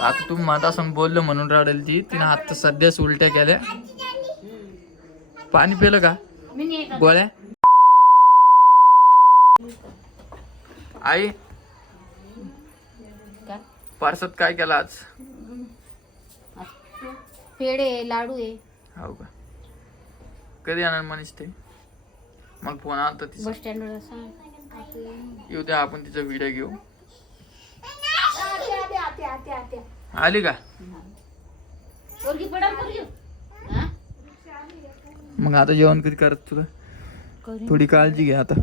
आता तुम्ही माझा संग बोललो म्हणून रडेल ती तिने आता सध्याच उलट्या केल्या. पाणी पिलं का. गोळ्या? आई? पार्सात काय केलं आज? पेढे आहे, लाडू आहे. हो का? कधी येणार मनीष ते? मग फोन आलता तिचा. बस स्टँडवर येऊ द्या आपण तिचा व्हिडिओ घेऊ. आली का? पोरगी पडा पोरगी. हा? मग आता जेवण कधी करत तुला? थोडी काळजी घे आता.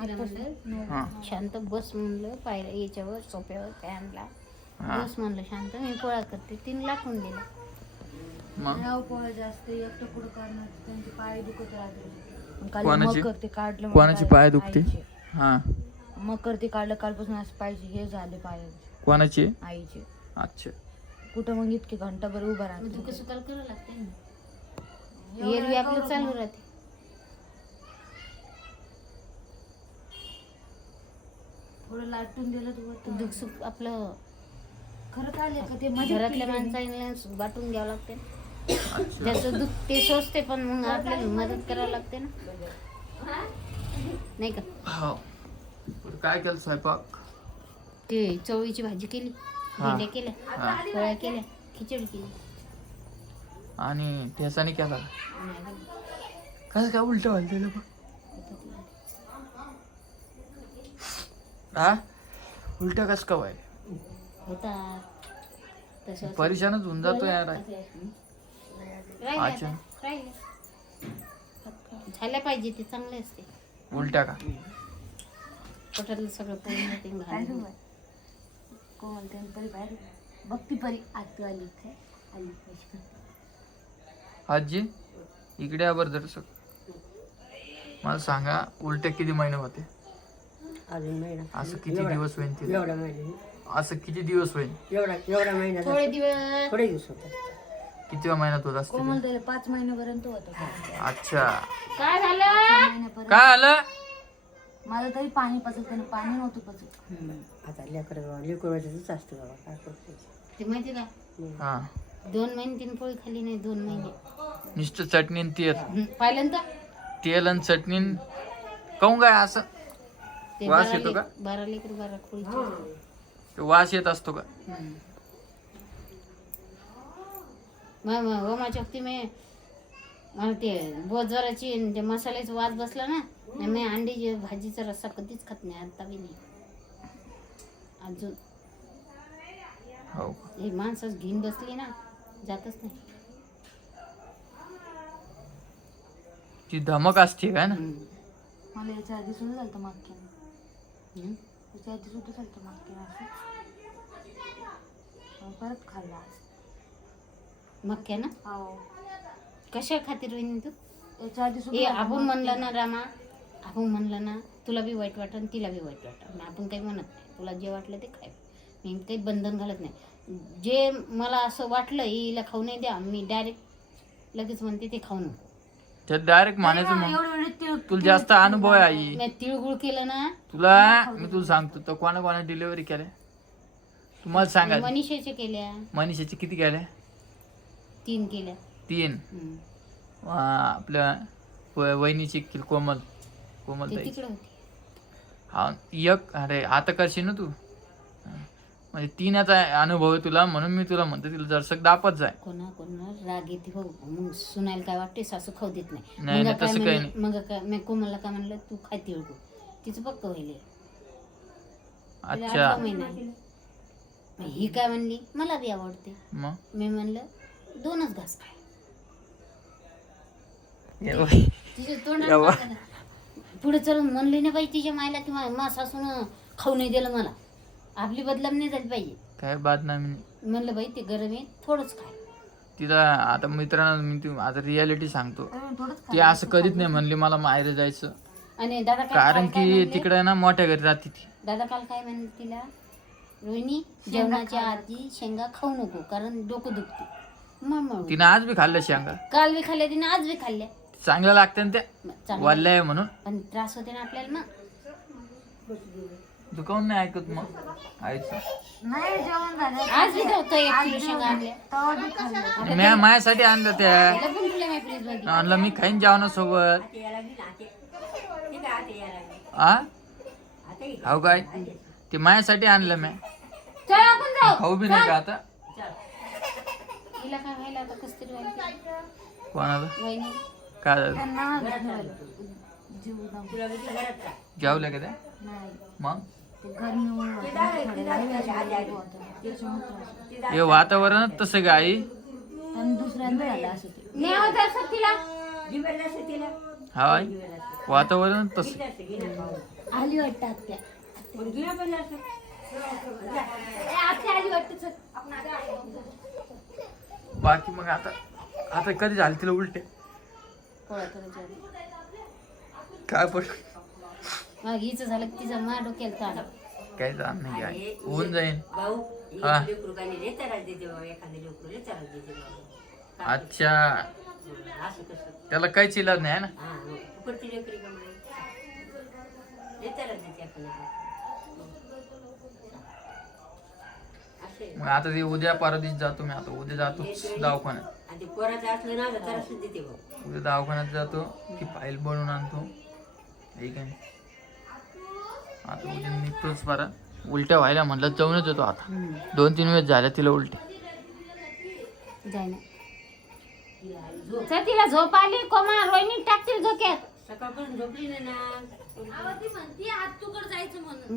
तिला म्हणलं? हा. शांत बस म्हणलं पायऱ्या याच्यावर सोप्यावर फॅनला हा. बस म्हणलं शांत. मी पोळा करते. तीन लाखून दिला मग? नाव पोहा जास्त एकटं पुढं करणार? त्यांचे पाय दुखत राहते काल कोणाची? मकर ते काढलं मग कोणाची पाय- पाय दुखते? आईचे. हा. मकर ते काढलं कालपासून असं पाहिजे हे झाले पाय कोणाची? आईचे. अच्छा. कुठं मग इतके घंटाभर उभं मग राहते दुखं सुकाल करावं लागते ना. एरवी आपलं चालू राहते. थोडं लाटून दिलं तू तर दुःख सुख आपलं खरं काय का ते मध्ये घरातल्या माणसाने वाटून घ्यावं लागते ना. अच्छा. ज्याचं दुःख ते सोचते पण मग आपल्याला मदत करावं लागते ना. नाही का? हो. काय केलं स्वयंपाक? ते चवळीची भाजी केली हा. भेंड्या केल्या हा. पोळ्या केल्या खिचडी केली. आणि ठेसाने केला? कसं काय उलट व्हायला दिलं बघ हा? उलट कस का व्हाय? होता. तसं परेशानच होऊन जातो यार. राहिले अच्छा. आता, राहिले. झाल्या पाहिजे ते चांगले असते. उलट्या का? पोटातलं सगळं पूर्ण ते. कोमल परी बाहेर बघती परी. आतू आली काय आली पैसे आजी इकडे या बरं जरासं. मला सांगा उलट्या किती महिने होते? अजून महिना. असं किती दिवस होईल ते एवढा महिना. असं किती दिवस होईल एवढा एवढा महिना थोडे दिवस. थोडे दिवस होता. किती महिन्यात होत असते कोमल त्याला पाच महिन्यापर्यंत होतं अच्छा. काय झालं? काय आलं मला तरी पाणी पचत त्यानं पाणी नव्हतं पचत आता लेकर लेकराचंच असतं बाबा काय करतो ते माहिती का हा दोन महिने तीन पोळी खाल्ली नाही दोन महिने नुसतं चटणी आणि तेल हं, पाहिलं ना तेल आणि चटणी काऊन काय असं ते वास बारा येतो का? लेक- बारा लेकर बारा खोळी ते वास येत असतो का ओमाच्या वक्ती मी मला ते बोजवाराची आणि ते मसाल्याचा वास बसला ना आणि मी अंडी भाजीचा रस्सा कधीच खात नाही आता बी नाही. अजून. हो. हे माणसाच घेऊन बसली ना जातच नाही. ती धमक असते काय ना. मला याच्या आधी सुद्धा झालं होतं मागच्या हं? याच्या आधी सुद्धा झालं होतं मागच्या असं. मग परत खाल्ला. मग काय ना? हो. कशा खातीर वहिनी तू? याच्या आधी ए सुद्धा झालं आपण म्हणलं ना रामा आपण म्हणलं ना तुला बी वाईट वाटत तिला बी वाईट वाटत आपण काही म्हणत नाही. तुला जे वाटलं ते खाय. मी काही बंधन घालत नाही. जे मला असं वाटलं हिला खाऊ नाही द्या मी डायरेक्ट लगेच म्हणते ते खाऊ नको. डायरेक्ट म्हणायचं मग. एवढं एवढं तिळ तुला जास्त अनुभव आहे आई. मी तिळगुळ केलं ना तुला मी तुला सांगतो तर कोणा कोणा डिलिव्हरी केल्या? तुम्हाला सांगा मनीषाच्या केल्या. मनीषाची किती केल्या? तीन केल्या. तीन. हं. आ, आपल्या व- वहिनीची केली कोमल कोमल ते ताई. तिकडं होती. हा एक अरे आता करशील ना तू? हा. म्हणजे तीन याचा अनुभव आहे तुला म्हणून मी तुला म्हणतो तिला जरसक दापत जाय. कोणा कोणा राग येते हो. मग सुनायला काय वाटते सासू खाऊ देत नाही. नाही, मग नाही, काय तसं काही म्हणले- मग काय मी कोमलला काय म्हणलं? तू खाय तिळगुळ तिचं पक्क व्हायले अच्छा. महिना ही काय म्हणली? मला बी आवडते. मग? मी म्हणलं दोनच घास खाय. तिच्या. पुढे चलून म्हणली नाही पाहिजे तिच्या मायला किंवा मा सासून खाऊ नाही दिलं मला. आपली बदलाम नाही झाली पाहिजे. काय बात नाही म्हणलं बाई ते गरम आहे थोडंच खाय तिला आता मित्रांना मी ती आता रियालिटी सांगतो. ती असं कधीच नाही म्हणली मला माहेर जायचं. आणि दादा कारण की? तिकडे ना मोठ्या घरी राहते ती. दादा काल काय म्हणले तिला? रोहिणी जेवणाच्या आधी शेंगा खाऊ नको कारण डोकं दुखते मग मग. तिनं आज बी खाल्लं शेंगा. काल बी खाल्ल्या तिने आज बी खाल्ल्या. चांगलं लागतं ना मग चांगलं. वल्ल्या आहे म्हणून. पण त्रास होते ना आपल्याला ना. तू काऊन नाही ऐकत मग. आईचं. नाही जेवण झालं. आज बी होतं एक किलो शेंगा आणल्या तवा बी खाल्लं मी माझ्यासाठी आणलं त्या. त्याला पण तुला मी फ्रीजमध्ये आणलं मी खाईन जेवणासोबत. आ? हो काय? ते माझ्यासाठी आणलं मी चल आपण जाऊ. खाऊ बी नाही का आता. तिला काय व्हायला आता कस तरी व्हायला कोणाला? वहिनी काय? झालं त्यांना जीव दाम जेवलं का त्या? नाही. मग? हे वातावरणच तसं का आई? त्यांनी दुसऱ्यांदा झालं असं ते. नाही होत असं तिला हा आई? वातावरणच तसं. आली वाटतं. बाकी मग आता आता कधी झालं तिला उलटे? पोळ्या करायच्या आधी. काय पण. मग हिचं झालं की तिचं मा डोक्याला ताण. काय जाण नाही आई होऊन जाईन. भाऊ हा. लेकरू काही लय त्रास देते बाबा एखादं लेकरू लय त्रास देते बाबा. अच्छा. असं कसं? त्याला काहीच इलाज नाही है ना? हा फुकटची लेकरी का म्हणे लय त्रास देते एखाद्या असे मग आता ते उद्या परवा जातो मी. आता उद्या जातो दवाखान्यात. आणि ते पोराचं असलं ना तर त्रासच देते भाऊ उद्या दवाखान्यात जातो ती फाईल बनवून आणतो. ठीक आहे आता उद्या निघतोच बरा. उलट्या व्हायला म्हणलं जाऊनच येतो आता. दोन तीन वेळेस झाल्या तिला उलटी जाय ना. चल तिला झोप आली कोमा रोहिणी टाकतील झोक्यात. सकाळपासून झोपली नाही ना.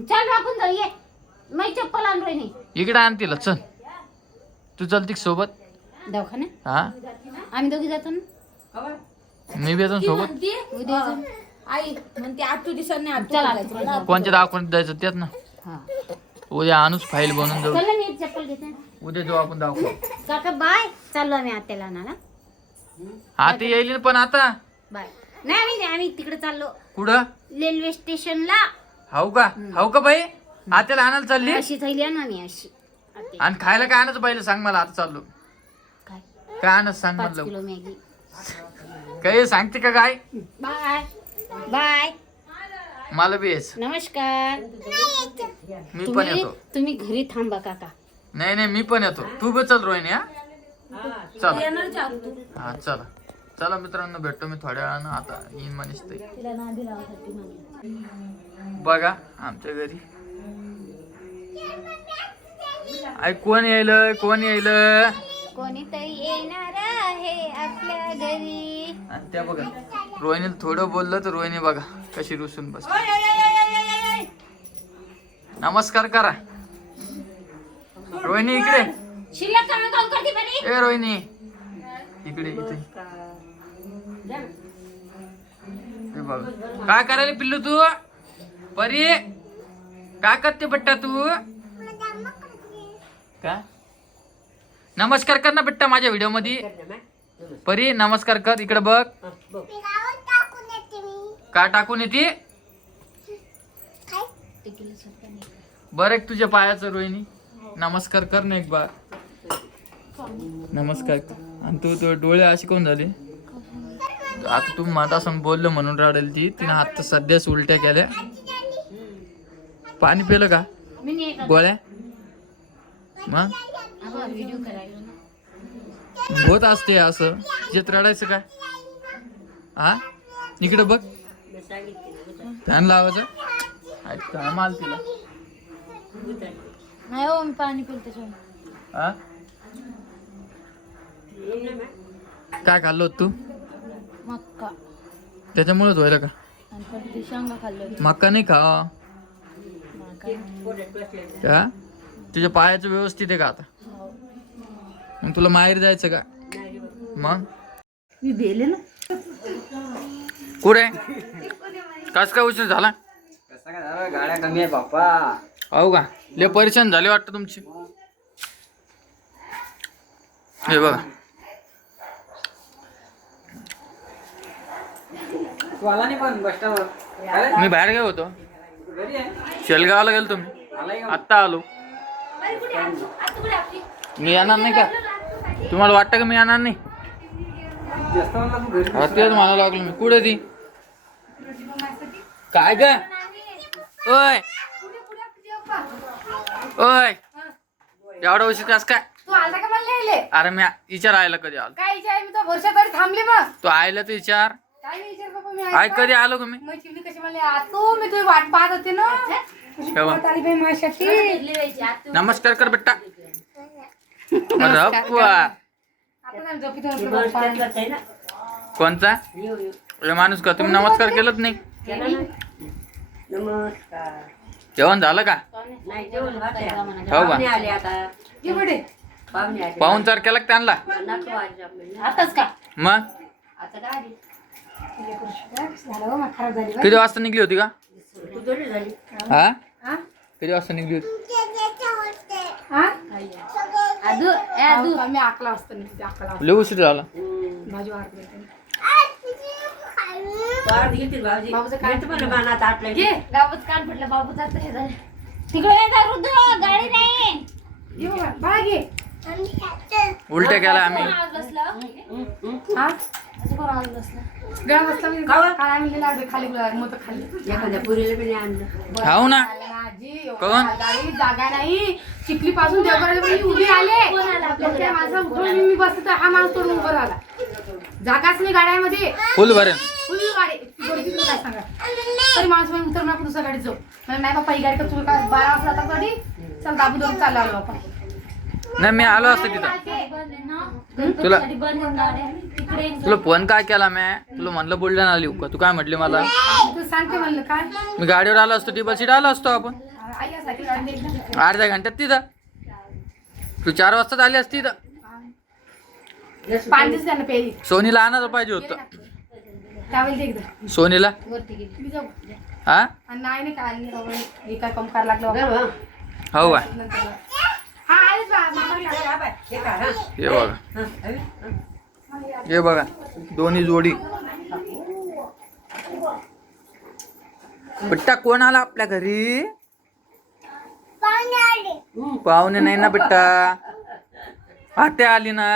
चल आपण जाऊ ये. मी चप्पल आण रोहिणी इकडे आण तिला चल. तू चलती का सोबत. दवाखान्यात? हा? आम्ही दोघी जातो ना. मी बी येतो ना सोबत. उद्या जाऊ. आई म्हणते आतू दिसत नाही चला. कोणत्या दवाखान्यात जायचं त्यात ना. हा. उद्या आणूच फाईल बनवून जाऊ चल ना मी एक चप्पल घेते. उद्या जाऊ आपण दवाखान्यात. काका बाय. चाललो आम्ही आत्याला आणायला. आता येईल पण आता. बाय. नाही आम्ही नाही आम्ही तिकडे चाललो. कुठं? रेल्वे स्टेशनला. हाऊ का? हाऊ का बाई? आत्याला आणायला चालली? अशी थैली आण आणि अशी. आणि खायला काय आणायचं पाहिलं सांग मला आता चाललो. काय? काय आणत सांग पाच म्हणलं. Kilo Maggi. काही सांगते का काय? बाय. बाय. मला बी यायचं नमस्कार. मी पण तुम्ही येतो. तुम्ही घरी थांबा काका. नाही नाही मी पण येतो. तू बी चल रोहिणी हा? चला. हा चला. चला मित्रांनो भेटतो मी थोड्या वेळानं. आता येईन मनीष ताई बघा आमच्या घरी. आई कोण यायल? कोण यायल? कोणीतरी येणार आहे आपल्या घरी. आणि त्या बघा रोहिणी थोडं बोललं तर रोहिणी बघा कशी रुसून बस नमस्कार करा. रोहिणी इकडे. शिल्लक काम काम करते बरी? ए रोहिणी. इकडे इथे. हे बघा. काय करायला पिल्लू तू? परी काय करते बट्टा तू? का? नमस्कार कर ना बेटा माझ्या व्हिडिओमध्ये परी नमस्कार कर. इकडे बघ. का टाकून येते? बरं एक तुझ्या पायाचं रोहिणी. नमस्कार कर ना एक बार नमस्कार कर. आणि तू तो डोळे असे कोण झाले? आता तू माता असं बोललं म्हणून रडेल ती. तिने आता सध्याच उलट्या केल्या. पाणी पिलं का? मी नाही का गोळ्या? मग व्हिडिओ करायला होत असते असं. जेत रडायचं काय? हा? इकडे बघ. फॅन लावायचं. काय माल तिला? नाही हो मी पाणी हा? काय खाल्लं होत तू? मक्का. त्याच्यामुळेच व्हायला का? आणि परत ती शेंगा खाल्लं मक्का नाही खा. का तुझ्या पायाचं व्यवस्थित आहे का आता? मग तुला माहेर जायचं का? मग? मी भेले ना. कुठे? कस काय उशीर झाला? कसं काय झालं? गाड्या कमी आहे बाप्पा. हो का? लय परेशान झाले वाटतं तुमची. हे बघा. तू आला नाही पण बस स्टॉपवर मी बाहेर गेलो होतो. घरी आहे. शेलगावला गेलो तुम्ही आत्ता आलो. मी येणार नाही का? तुम्हाला वाटतं का मी येणार नाही? म्हणला तू तेच म्हणायला लागलो मी. कुठे ती? काय ग? ओय. ओय. एवढा उशीर कस काय? तू आला का मला लिहिले अरे मी विचार आयला कधी आलो काय विचार? मी तर वर्षा तरी थांबली मग. तू आयला तर विचार. काय विचार बाबा मी आय ऐकलं. कधी आलो का मी? मग चिमणी कशी मला आतू मी तुझी वाट पाहत होते ना. नमस्कार कर बेटा. कोणता माणूस का? तुम्ही नमस्कार केलंच नाही. जेवण झालं का? नाही जेवण वाटते हो का? पाहून चार केला त्यांना? मग? हो. किती वाजता निघली होती का? हा? हा? किती वाजता निघली होती? हा? अकरा वाजता निघते अकरा. लय उशीर झाला. माझी हे तिकडे गाडी नाही. उलट्या केला आम्ही. आज बसलं. हा? हाव ना. कोण? जागा नाही. चिखली पासून उभी आले? त्या माणसा उठून मी बसत हा माणूस तोडून उभं राहिला. जागाच नाही गाड्यामध्ये. फुल भरेन. फुल गाडी. ती बोलली तुला काय सांगा? तरी माणूस म्हणे उतर आपण दुसऱ्या गाडीत जाऊ. म्हणजे नाही बाप्पा ही गाडी का तुला काय बारा वाजता आता गाडी. चल दाबू धरून चालला आलो आपण. नाही मी आलो असतो तिथं. तुला तुला फोन काय केला मी तुला म्हणलं बुलढाणा आली का तू काय म्हटली मला? मी गाडीवर आलो असतो टेबल सीट आलो असतो आपण. अर्ध्या घंट्यात तिथं. तू चार वाजताच आली असती तिथं सोनीला आणायला पाहिजे होतं. सोनीला? हा? हे हो का नंतर हा आलेच बा मामा हा. का, बघा. हा? हे. बघा दोन्ही जोडी. बिट्टा कोण आला आपल्या घरी? पाहुणे नाही ना बिट्टा? आत्या आली ना?